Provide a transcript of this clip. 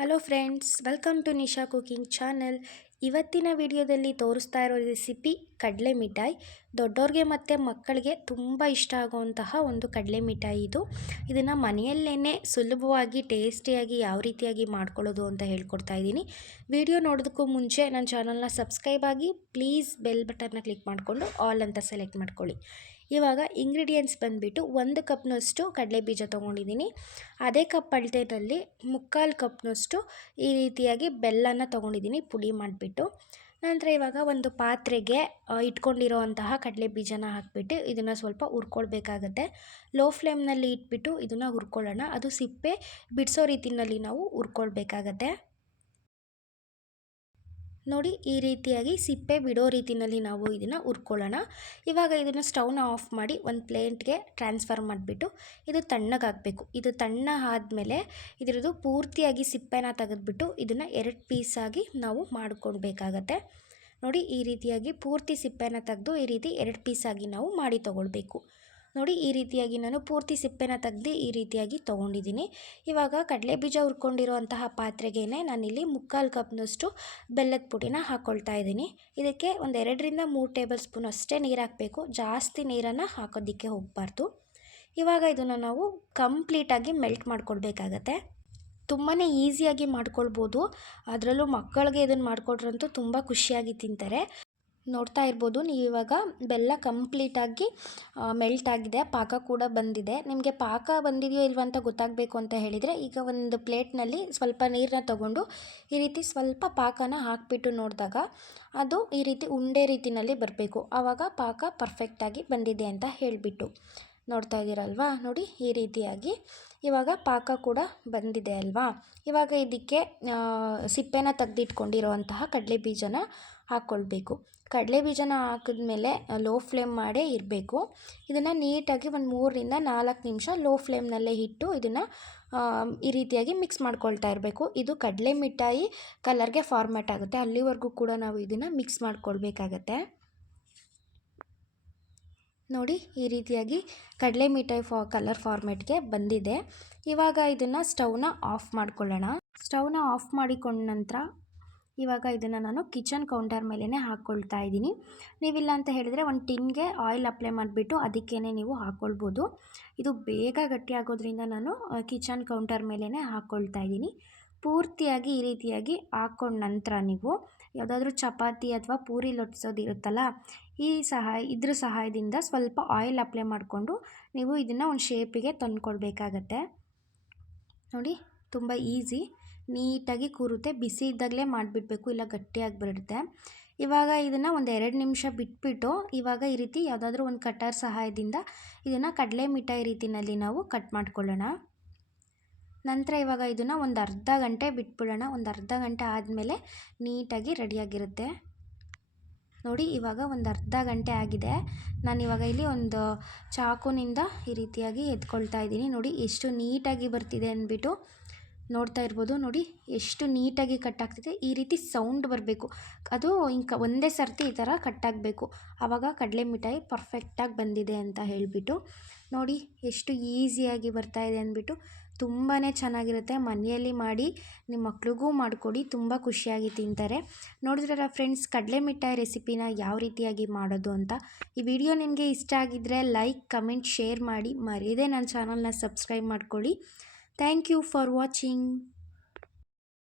Hello friends, welcome to Nisha cooking channel. ಇವತ್ತಿನ ವಿಡಿಯೋದಲ್ಲಿ ತೋರಿಸ್ತಾ ಇರೋ ರೆಸಿಪಿ ಕಡಲೆ ಮಿಠಾಯಿ. ದೊಡ್ಡವ್ರಿಗೆ ಮತ್ತು ಮಕ್ಕಳಿಗೆ ತುಂಬ ಇಷ್ಟ ಆಗುವಂತಹ ಒಂದು ಕಡಲೆ ಮಿಠಾಯಿ ಇದು. ಇದನ್ನು ಮನೆಯಲ್ಲೇ ಸುಲಭವಾಗಿ, ಟೇಸ್ಟಿಯಾಗಿ, ಯಾವ ರೀತಿಯಾಗಿ ಮಾಡ್ಕೊಳ್ಳೋದು ಅಂತ ಹೇಳ್ಕೊಡ್ತಾ ಇದ್ದೀನಿ. ವಿಡಿಯೋ ನೋಡೋದಕ್ಕೂ ಮುಂಚೆ ನನ್ನ ಚಾನಲ್ನ ಸಬ್ಸ್ಕ್ರೈಬ್ ಆಗಿ, ಪ್ಲೀಸ್ ಬೆಲ್ ಬಟನ್ನ ಕ್ಲಿಕ್ ಮಾಡಿಕೊಂಡು, ಆಲ್ ಅಂತ ಸೆಲೆಕ್ಟ್ ಮಾಡ್ಕೊಳ್ಳಿ. ಇವಾಗ ಇಂಗ್ರೀಡಿಯೆಂಟ್ಸ್ ಬಂದುಬಿಟ್ಟು ಒಂದು ಕಪ್ನಷ್ಟು ಕಡಲೆ ಬೀಜ ತೊಗೊಂಡಿದ್ದೀನಿ. ಅದೇ ಕಪ್ ಅಳತೆಯಲ್ಲಿ ಮುಕ್ಕಾಲು ಕಪ್ನಷ್ಟು ಈ ರೀತಿಯಾಗಿ ಬೆಲ್ಲನ ತೊಗೊಂಡಿದ್ದೀನಿ ಪುಡಿ ಮಾಡಿಬಿಟ್ಟು. ನಂತರ ಇವಾಗ ಒಂದು ಪಾತ್ರೆಗೆ ಇಟ್ಕೊಂಡಿರೋ ಅಂತಹ ಕಡಲೆ ಬೀಜನ ಹಾಕಿಬಿಟ್ಟು ಇದನ್ನು ಸ್ವಲ್ಪ ಹುರ್ಕೊಳ್ಬೇಕಾಗತ್ತೆ. ಲೋ ಫ್ಲೇಮ್ನಲ್ಲಿ ಇಟ್ಬಿಟ್ಟು ಇದನ್ನು ಹುರ್ಕೊಳ್ಳೋಣ. ಅದು ಸಿಪ್ಪೆ ಬಿಡಿಸೋ ರೀತಿಯಲ್ಲಿ ನಾವು ಹುರ್ಕೊಳ್ಬೇಕಾಗತ್ತೆ. ನೋಡಿ ಈ ರೀತಿಯಾಗಿ ಸಿಪ್ಪೆ ಬಿಡೋ ರೀತಿಯಲ್ಲಿ ನಾವು ಇದನ್ನು ಹುರ್ಕೊಳ್ಳೋಣ. ಇವಾಗ ಇದನ್ನು ಸ್ಟವ್ನ ಆಫ್ ಮಾಡಿ ಒಂದು ಪ್ಲೇಟ್ಗೆ ಟ್ರಾನ್ಸ್ಫರ್ ಮಾಡಿಬಿಟ್ಟು ಇದು ತಣ್ಣಗಾಗಬೇಕು ಇದು ತಣ್ಣ ಆದಮೇಲೆ ಇದರದ್ದು ಪೂರ್ತಿಯಾಗಿ ಸಿಪ್ಪೆನ ತೆಗೆದುಬಿಟ್ಟು ಇದನ್ನು ಎರಡು ಪೀಸಾಗಿ ನಾವು ಮಾಡ್ಕೊಳ್ಬೇಕಾಗತ್ತೆ. ನೋಡಿ ಈ ರೀತಿಯಾಗಿ ಪೂರ್ತಿ ಸಿಪ್ಪೆನ ತೆಗೆದು ಈ ರೀತಿ ಎರಡು ಪೀಸಾಗಿ ನಾವು ಮಾಡಿ ತೊಗೊಳ್ಬೇಕು. ನೋಡಿ ಈ ರೀತಿಯಾಗಿ ನಾನು ಪೂರ್ತಿ ಸಿಪ್ಪೆನ ತೆಗ್ದು ಈ ರೀತಿಯಾಗಿ ತೊಗೊಂಡಿದ್ದೀನಿ. ಇವಾಗ ಕಡಲೆ ಬೀಜ ಹುರ್ಕೊಂಡಿರುವಂತಹ ಪಾತ್ರೆಗೆ ನಾನಿಲ್ಲಿ ಮುಕ್ಕಾಲು ಕಪ್ನಷ್ಟು ಬೆಲ್ಲದ ಪುಡಿನ ಹಾಕ್ಕೊಳ್ತಾ ಇದ್ದೀನಿ. ಇದಕ್ಕೆ ಒಂದು ಎರಡರಿಂದ ಮೂರು ಟೇಬಲ್ ಸ್ಪೂನ್ ಅಷ್ಟೇ ನೀರು ಹಾಕಬೇಕು. ಜಾಸ್ತಿ ನೀರನ್ನು ಹಾಕೋದಕ್ಕೆ ಹೋಗಬಾರ್ದು. ಇವಾಗ ಇದನ್ನು ನಾವು ಕಂಪ್ಲೀಟಾಗಿ ಮೆಲ್ಟ್ ಮಾಡ್ಕೊಳ್ಬೇಕಾಗತ್ತೆ ತುಂಬಾ ಈಸಿಯಾಗಿ ಮಾಡ್ಕೊಳ್ಬೋದು. ಅದರಲ್ಲೂ ಮಕ್ಕಳಿಗೆ ಇದನ್ನು ಮಾಡಿಕೊಟ್ರಂತೂ ತುಂಬ ಖುಷಿಯಾಗಿ ತಿಂತಾರೆ. ನೋಡ್ತಾ ಇರ್ಬೋದು. ನೀವು ಇವಾಗ ಬೆಲ್ಲ ಕಂಪ್ಲೀಟಾಗಿ ಮೆಲ್ಟ್ ಆಗಿದೆ. ಪಾಕ ಕೂಡ ಬಂದಿದೆ. ನಿಮಗೆ ಪಾಕ ಬಂದಿದೆಯೋ ಇಲ್ವ ಅಂತ ಗೊತ್ತಾಗಬೇಕು ಅಂತ ಹೇಳಿದರೆ, ಈಗ ಒಂದು ಪ್ಲೇಟ್ನಲ್ಲಿ ಸ್ವಲ್ಪ ನೀರನ್ನ ತಗೊಂಡು ಈ ರೀತಿ ಸ್ವಲ್ಪ ಪಾಕನ ಹಾಕಿಬಿಟ್ಟು ನೋಡಿದಾಗ ಅದು ಈ ರೀತಿ ಉಂಡೆ ರೀತಿಯಲ್ಲಿ ಬರಬೇಕು. ಆವಾಗ ಪಾಕ ಪರ್ಫೆಕ್ಟಾಗಿ ಬಂದಿದೆ ಅಂತ ಹೇಳಿಬಿಟ್ಟು ನೋಡ್ತಾ ಇದ್ದೀರಲ್ವಾ ನೋಡಿ, ಈ ರೀತಿಯಾಗಿ ಇವಾಗ ಪಾಕ ಕೂಡ ಬಂದಿದೆ ಅಲ್ವಾ? ಇವಾಗ ಇದಕ್ಕೆ ಸಿಪ್ಪೆನ ತೆಗೆದಿಟ್ಕೊಂಡಿರುವಂತಹ ಕಡಲೆ ಬೀಜನ ಹಾಕ್ಕೊಳ್ಬೇಕು ಕಡಲೆ ಬೀಜನ ಹಾಕಿದ್ಮೇಲೆ ಲೋ ಫ್ಲೇಮ್ ಮಾಡೇ ಇರಬೇಕು. ಇದನ್ನು ನೀಟಾಗಿ ಒಂದು ಮೂರರಿಂದ ನಾಲ್ಕು ನಿಮಿಷ ಲೋ ಫ್ಲೇಮ್ನಲ್ಲೇ ಇಟ್ಟು ಇದನ್ನು ಈ ರೀತಿಯಾಗಿ ಮಿಕ್ಸ್ ಮಾಡ್ಕೊಳ್ತಾ ಇರಬೇಕು. ಇದು ಕಡಲೆ ಮಿಠಾಯಿ ಕಲರ್ಗೆ ಫಾರ್ಮ್ಯಾಟ್ ಆಗುತ್ತೆ. ಅಲ್ಲಿವರೆಗೂ ಕೂಡ ನಾವು ಇದನ್ನು ಮಿಕ್ಸ್ ಮಾಡ್ಕೊಳ್ಬೇಕಾಗತ್ತೆ. ನೋಡಿ ಈ ರೀತಿಯಾಗಿ ಕಡಲೆ ಮಿಠಾಯಿ ಫಾ, ಕಲರ್ ಫಾರ್ಮೆಟ್ಗೆ ಬಂದಿದೆ. ಇವಾಗ ಇದನ್ನು ಸ್ಟವ್ನ ಆಫ್ ಮಾಡ್ಕೊಳ್ಳೋಣ. ಸ್ಟವ್ನ ಆಫ್ ಮಾಡಿಕೊಂಡ ನಂತರ ಇವಾಗ ಇದನ್ನು ನಾನು ಕಿಚನ್ ಕೌಂಟರ್ ಮೇಲೇ ಹಾಕ್ಕೊಳ್ತಾ ಇದ್ದೀನಿ. ನೀವಿಲ್ಲ ಅಂತ ಹೇಳಿದರೆ ಒಂದು ಟಿನ್ಗೆ ಆಯಿಲ್ ಅಪ್ಲೈ ಮಾಡಿಬಿಟ್ಟು ಅದಕ್ಕೇ ನೀವು ಹಾಕ್ಕೊಳ್ಬೋದು ಇದು ಬೇಗ ಗಟ್ಟಿ ಆಗೋದ್ರಿಂದ ನಾನು ಕಿಚನ್ ಕೌಂಟರ್ ಮೇಲೇ ಹಾಕ್ಕೊಳ್ತಾ ಇದ್ದೀನಿ. ಪೂರ್ತಿಯಾಗಿ ಈ ರೀತಿಯಾಗಿ ಹಾಕ್ಕೊಂಡ ನಂತರ ನೀವು, ಯಾವುದಾದ್ರೂ ಚಪಾತಿ ಅಥವಾ ಪೂರಿ ಲೊಟ್ಸೋದಿರುತ್ತಲ್ಲ ಈ ಸಹಾಯ, ಇದ್ರ ಸಹಾಯದಿಂದ ಸ್ವಲ್ಪ ಆಯಿಲ್ ಅಪ್ಲೈ ಮಾಡಿಕೊಂಡು ನೀವು ಇದನ್ನು ಒಂದು ಶೇಪಿಗೆ ತಂದುಕೊಡ್ಬೇಕಾಗತ್ತೆ ನೋಡಿ, ತುಂಬ ಈಸಿ ನೀಟಾಗಿ ಕೂರುತ್ತೆ. ಬಿಸಿ ಇದ್ದಾಗಲೇ ಮಾಡಿಬಿಡ್ಬೇಕು, ಇಲ್ಲ ಗಟ್ಟಿಯಾಗಿ ಬರುತ್ತೆ. ಇವಾಗ ಇದನ್ನು ಒಂದು ಎರಡು ನಿಮಿಷ ಬಿಟ್ಬಿಟ್ಟು, ಇವಾಗ ಈ ರೀತಿ ಯಾವುದಾದ್ರೂ ಒಂದು ಕಟರ್ ಸಹಾಯದಿಂದ ಇದನ್ನು ಕಡಲೆ ಮಿಠಾಯಿ ರೀತಿಯಲ್ಲಿ ನಾವು ಕಟ್ ಮಾಡ್ಕೊಳ್ಳೋಣ. ನಂತರ ಇವಾಗ ಇದನ್ನು ಒಂದು ಅರ್ಧ ಗಂಟೆ ಬಿಟ್ಬಿಡೋಣ. ಒಂದು ಅರ್ಧ ಗಂಟೆ ಆದಮೇಲೆ ನೀಟಾಗಿ ರೆಡಿಯಾಗಿರುತ್ತೆ ನೋಡಿ, ಇವಾಗ ಒಂದು ಅರ್ಧ ಗಂಟೆ ಆಗಿದೆ. ನಾನು ಇವಾಗ ಇಲ್ಲಿ ಒಂದು ಚಾಕುನಿಂದ ಈ ರೀತಿಯಾಗಿ ಎತ್ಕೊಳ್ತಾ ಇದ್ದೀನಿ. ನೋಡಿ, ಎಷ್ಟು ನೀಟಾಗಿ ಬರ್ತಿದೆ ಅಂದ್ಬಿಟ್ಟು ನೋಡ್ತಾ ಇರ್ಬೋದು. ನೋಡಿ, ಎಷ್ಟು ನೀಟಾಗಿ ಕಟ್ ಆಗ್ತಿದೆ. ಈ ರೀತಿ ಸೌಂಡ್ ಬರಬೇಕು. ಅದು ಇಂಕ ಒಂದೇ ಸರ್ತಿ ಈ ಥರ ಕಟ್ಟಾಗಬೇಕು ಆವಾಗ ಕಡಲೆ ಮಿಠಾಯಿ ಪರ್ಫೆಕ್ಟಾಗಿ ಬಂದಿದೆ ಅಂತ ಹೇಳಿಬಿಟ್ಟು ನೋಡಿ, ಎಷ್ಟು ಈಸಿಯಾಗಿ ಬರ್ತಾ ಇದೆ ಅಂದ್ಬಿಟ್ಟು ತುಂಬಾ ಚೆನ್ನಾಗಿರುತ್ತೆ. ಮನೆಯಲ್ಲಿ ಮಾಡಿ ನಿಮ್ಮ ಮಕ್ಳಿಗೂ ಮಾಡಿಕೊಡಿ. ತುಂಬ ಖುಷಿಯಾಗಿ ತಿಂತಾರೆ. ನೋಡಿದ್ರಲ್ಲ ಫ್ರೆಂಡ್ಸ್, ಕಡಲೆ ಮಿಠಾಯಿ ರೆಸಿಪಿನ ಯಾವ ರೀತಿಯಾಗಿ ಮಾಡೋದು ಅಂತ? ಈ ವಿಡಿಯೋ ನಿಮಗೆ ಇಷ್ಟ ಆಗಿದ್ದರೆ ಲೈಕ್, ಕಮೆಂಟ್, ಶೇರ್ ಮಾಡಿ. ಮರೀದೆ ನನ್ನ ಚಾನಲ್ನ ಸಬ್ಸ್ಕ್ರೈಬ್ ಮಾಡ್ಕೊಳ್ಳಿ. Thank you for watching.